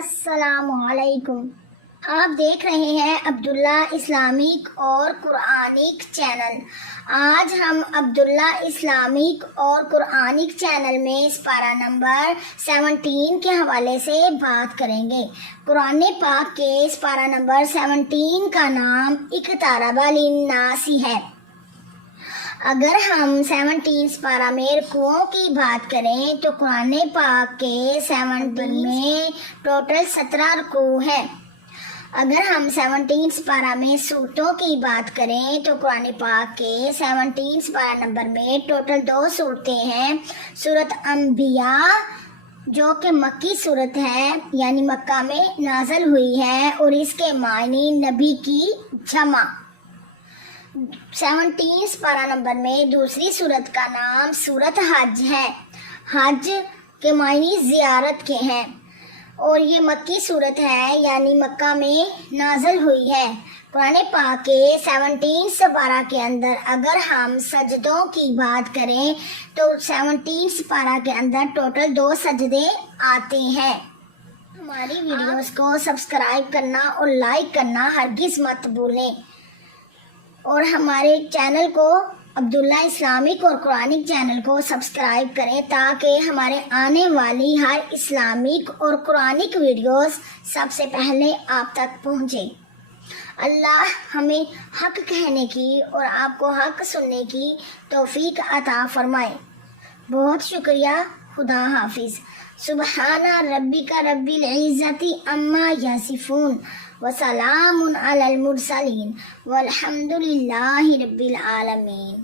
السلام علیکم۔ آپ دیکھ رہے ہیں عبداللہ اسلامک اور قرآنک چینل۔ آج ہم عبداللہ اسلامک اور قرآنک چینل میں سپارہ نمبر 17 کے حوالے سے بات کریں گے۔ قرآن پاک کے سپارہ نمبر 17 کا نام اقترب للناس ہے۔ اگر ہم 17 سپارہ میں رکوعوں کی بات کریں تو قرآن پاک کے 17 میں ٹوٹل 17 رکوع ہے۔ اگر ہم 17 سپارہ میں سورتوں کی بات کریں تو قرآن پاک کے 17 سپارہ نمبر میں ٹوٹل 2 سورتیں ہیں۔ سورت انبیاء جو کہ مکی سورت ہے، یعنی مکہ میں نازل ہوئی ہے، اور اس کے معنی نبی کی جمع۔ 17 سپارہ نمبر میں دوسری سورت کا نام سورت حج ہے۔ حج کے معنی زیارت کے ہیں، اور یہ مکی سورت ہے، یعنی مکہ میں نازل ہوئی ہے۔ قرآن پاک کے 17 سپارہ کے اندر اگر ہم سجدوں کی بات کریں تو 17 سپارہ کے اندر ٹوٹل 2 سجدے آتے ہیں۔ ہماری ویڈیوز کو سبسکرائب کرنا اور لائک کرنا ہرگز مت بھولیں، اور ہمارے چینل کو عبداللہ اسلامک اور قرآنک چینل کو سبسکرائب کریں تاکہ ہمارے آنے والی ہر اسلامک اور قرآنک ویڈیوز سب سے پہلے آپ تک پہنچے۔ اللہ ہمیں حق کہنے کی اور آپ کو حق سننے کی توفیق عطا فرمائے۔ بہت شکریہ۔ خدا حافظ۔ سبحان ربک رب العزت عما یصفون وسلام علی المرسلین والحمد للہ رب العالمین۔